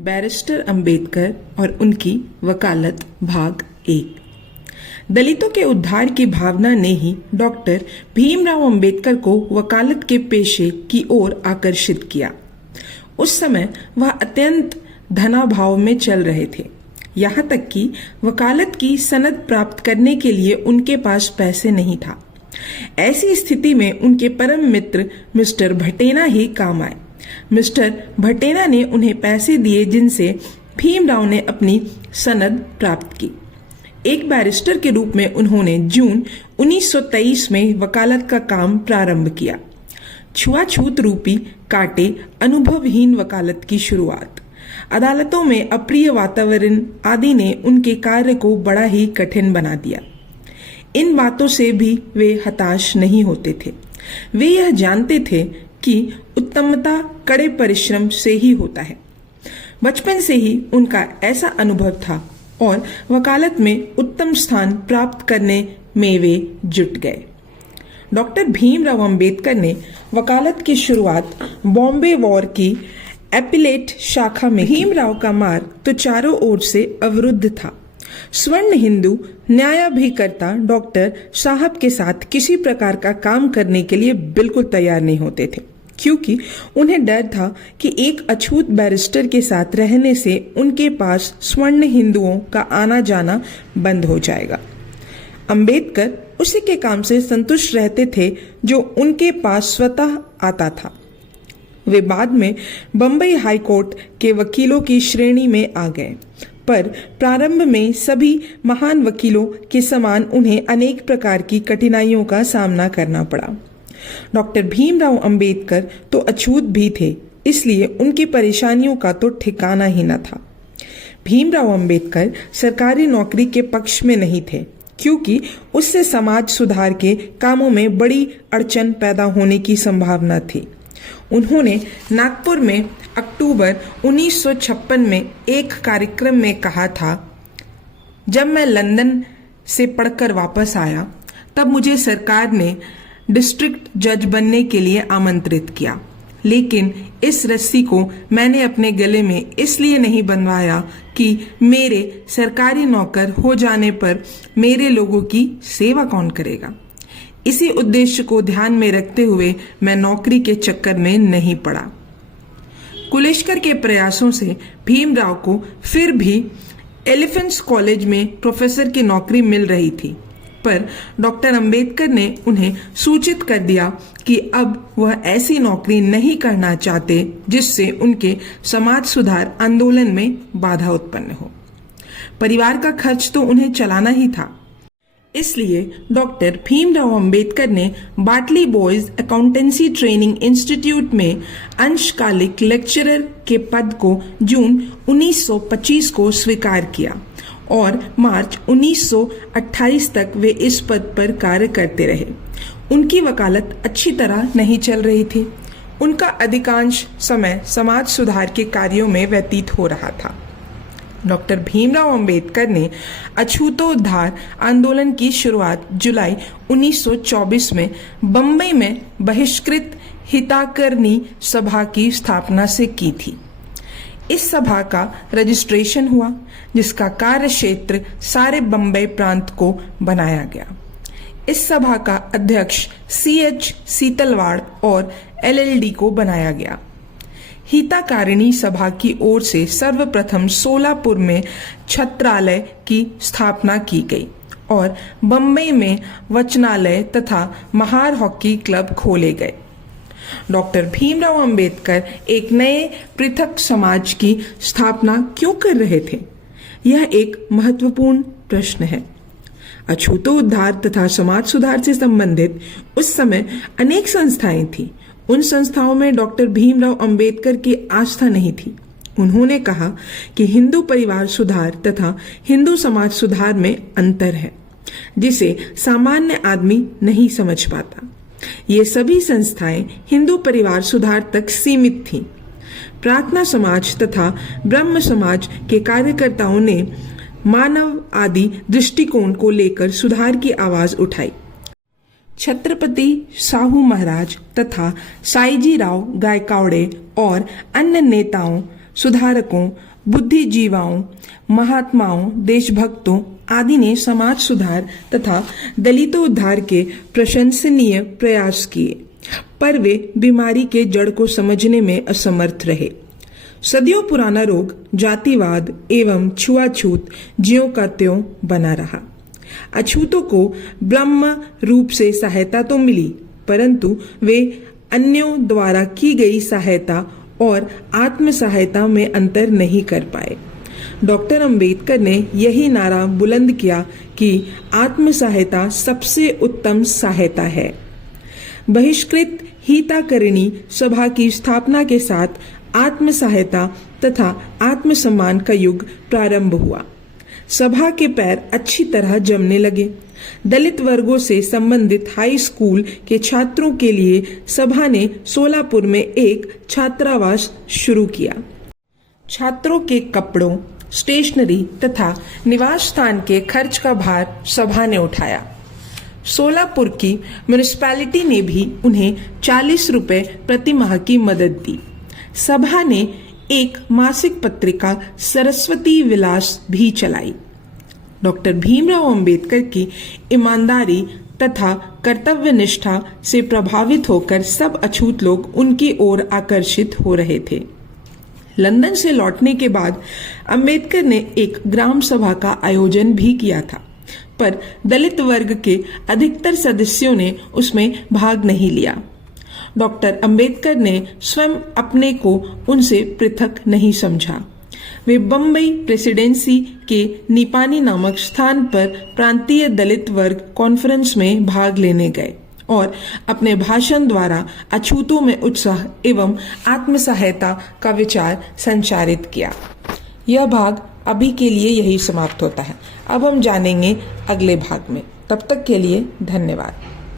Barrister Ambedkar और उनकी वकालत भाग 1। दलितों के उद्धार की भावना ने ही डॉक्टर भीमराव अंबेडकर को वकालत के पेशे की ओर आकर्षित किया। उस समय वह अत्यंत धनाभाव में चल रहे थे, यहाँ तक कि वकालत की सनद प्राप्त करने के लिए उनके पास पैसे नहीं था। ऐसी स्थिति में उनके परम मित्र मिस्टर भटेना ही काम आए। मिस्टर भटेना ने उन्हें पैसे दिए जिनसे भीमराव ने अपनी सनद प्राप्त की। एक बैरिस्टर के रूप में उन्होंने जून 1923 में वकालत का काम प्रारंभ किया। छुआछूत रूपी कांटे अनुभवहीन वकालत की शुरुआत, अदालतों में अप्रिय वातावरण आदि ने उनके कार्य को बड़ा ही कठिन बना दिया। इन बातों से भी वे हताश नहीं होते थे। वे यह जानते थे कि उत्तमता कड़े परिश्रम से ही होता है। बचपन से ही उनका ऐसा अनुभव था और वकालत में उत्तम स्थान प्राप्त करने में वे जुट गए। डॉक्टर भीमराव अंबेडकर ने वकालत की शुरुआत बॉम्बे वॉर की एपिलेट शाखा में। भीमराव का मार्ग तो चारों ओर से अवरुद्ध था। स्वर्ण हिंदू न्यायाभिकर्ता डॉक्टर साहब के साथ किसी प्रकार का काम करने के लिए बिल्कुल तैयार नहीं होते थे, क्योंकि उन्हें डर था कि एक अछूत बैरिस्टर के साथ रहने से उनके पास स्वर्ण हिंदुओं का आना जाना बंद हो जाएगा। अंबेडकर उसी के काम से संतुष्ट रहते थे जो उनके पास स्वतः आता था। वे बाद में बंबई हाई कोर्ट के वकीलों की श्रेणी में आ गए, पर प्रारंभ में सभी महान वकीलों के समान उन्हें अनेक प्रकार की कठिनाइयों का सामना करना पड़ा। डॉक्टर भीमराव अंबेडकर तो अछूत भी थे, इसलिए उनकी परेशानियों का तो ठिकाना ही न था। भीमराव अंबेडकर सरकारी नौकरी के पक्ष में नहीं थे, क्योंकि उससे समाज सुधार के कामों में बड़ी अड़चन पैदा होने की संभावना थी। उन्होंने नागपुर में अक्टूबर 1956 में एक कार्यक्रम में कहा था, जब मैं लंदन से पढ़कर वापस आया तब मुझे सरकार ने डिस्ट्रिक्ट जज बनने के लिए आमंत्रित किया, लेकिन इस रस्सी को मैंने अपने गले में इसलिए नहीं बनवाया कि मेरे सरकारी नौकर हो जाने पर मेरे लोगों की सेवा कौन करेगा। इसी उद्देश्य को ध्यान में रखते हुए मैं नौकरी के चक्कर में नहीं पड़ा। कुलेश्कर के प्रयासों से भीमराव को फिर भी एलिफेंट्स कॉलेज में प्रोफेसर की नौकरी मिल रही थी, पर डॉक्टर अंबेडकर ने उन्हें सूचित कर दिया कि अब वह ऐसी नौकरी नहीं करना चाहते जिससे उनके समाज सुधार आंदोलन में बाधा उत्पन्न हो। परिवार का खर्च तो उन्हें चलाना ही था, इसलिए डॉक्टर भीमराव अंबेडकर ने बाटली बॉयज अकाउंटेंसी ट्रेनिंग इंस्टीट्यूट में अंशकालिक लेक्चरर के पद को जून 1925 को स्वीकार किया और मार्च 1928 तक वे इस पद पर कार्य करते रहे। उनकी वकालत अच्छी तरह नहीं चल रही थी। उनका अधिकांश समय समाज सुधार के कार्यों में व्यतीत हो रहा था। डॉक्टर भीमराव अंबेडकर ने अछूतोद्धार आंदोलन की शुरुआत जुलाई 1924 में बंबई में बहिष्कृत हितकारिणी सभा की स्थापना से की थी। इस सभा का रजिस्ट्रेशन हुआ, जिसका कार्य क्षेत्र सारे बंबई प्रांत को बनाया गया। इस सभा का अध्यक्ष CH सीतलवाड़ और LLD को बनाया गया। हितकारिणी सभा की ओर से सर्वप्रथम सोलापुर में छत्रालय की स्थापना की गई और बंबई में वचनालय तथा महार हॉकी क्लब खोले गए। डॉक्टर भीमराव अंबेडकर एक नए पृथक समाज की स्थापना क्यों कर रहे थे? यह एक महत्वपूर्ण प्रश्न है। अछूतोद्धार तथा समाज सुधार से संबंधित उस समय अनेक संस्थाएं थी। उन संस्थाओं में डॉक्टर भीमराव अंबेडकर की आस्था नहीं थी। उन्होंने कहा कि हिंदू परिवार सुधार तथा हिंदू समाज सुधार में अंतर है, जिसे सामान्य आदमी नहीं समझ पाता। ये सभी संस्थाएं हिंदू परिवार सुधार तक सीमित थीं। प्रार्थना समाज तथा ब्रह्म समाज के कार्यकर्ताओं ने मानव आदि दृष्टिकोण को लेकर सुधार की आवाज उठाई। छत्रपति साहू महाराज तथा साईजी राव गायकवाड़े और अन्य नेताओं सुधारकों, बुद्धिजीवाओं, महात्माओं, देशभक्तों आदि ने समाज सुधार तथा दलितों उद्धार के प्रशंसनीय प्रयास किए, पर वे बीमारी के जड़ को समझने में असमर्थ रहे। सदियों पुराना रोग जातिवाद एवं छुआछूत ज्यों का त्यों बना रहा। अछूतों को ब्रह्म रूप से सहायता तो मिली, परंतु वे अन्यों द्वारा की गई सहायता और आत्म सहायता में अंतर नहीं कर पाए। डॉक्टर अंबेडकर ने यही नारा बुलंद किया कि आत्म सहायता सबसे उत्तम सहायता है। बहिष्कृत हितकारिणी सभा की स्थापना के साथ आत्म सहायता तथा आत्मसम्मान का युग प्रारंभ हुआ। सभा के पैर अच्छी तरह जमने लगे। दलित वर्गों से संबंधित हाई स्कूल के छात्रों के लिए सभा ने सोलापुर में एक छात्रावास शुरू किया। छात्रों के कपड़ों, स्टेशनरी तथा निवास स्थान के खर्च का भार सभा ने उठाया। सोलापुर की म्युनिसिपैलिटी ने भी उन्हें 40 रुपए प्रति माह की मदद दी। सभा ने एक मासिक पत्रिका सरस्वती विलास भी चलाई। डॉक्टर भीमराव अंबेडकर की ईमानदारी तथा कर्तव्य निष्ठा से प्रभावित होकर सब अछूत लोग उनकी ओर आकर्षित हो रहे थे। लंदन से लौटने के बाद अंबेडकर ने एक ग्राम सभा का आयोजन भी किया था, पर दलित वर्ग के अधिकतर सदस्यों ने उसमें भाग नहीं लिया। डॉक्टर अंबेडकर ने स्वयं अपने को उनसे पृथक नहीं समझा। वे बम्बई प्रेसिडेंसी के निपानी नामक स्थान पर प्रांतीय दलित वर्ग कॉन्फ्रेंस में भाग लेने गए और अपने भाषण द्वारा अछूतों में उत्साह एवं आत्म सहायता का विचार संचारित किया। यह भाग अभी के लिए यही समाप्त होता है। अब हम जानेंगे अगले भाग में। तब तक के लिए धन्यवाद।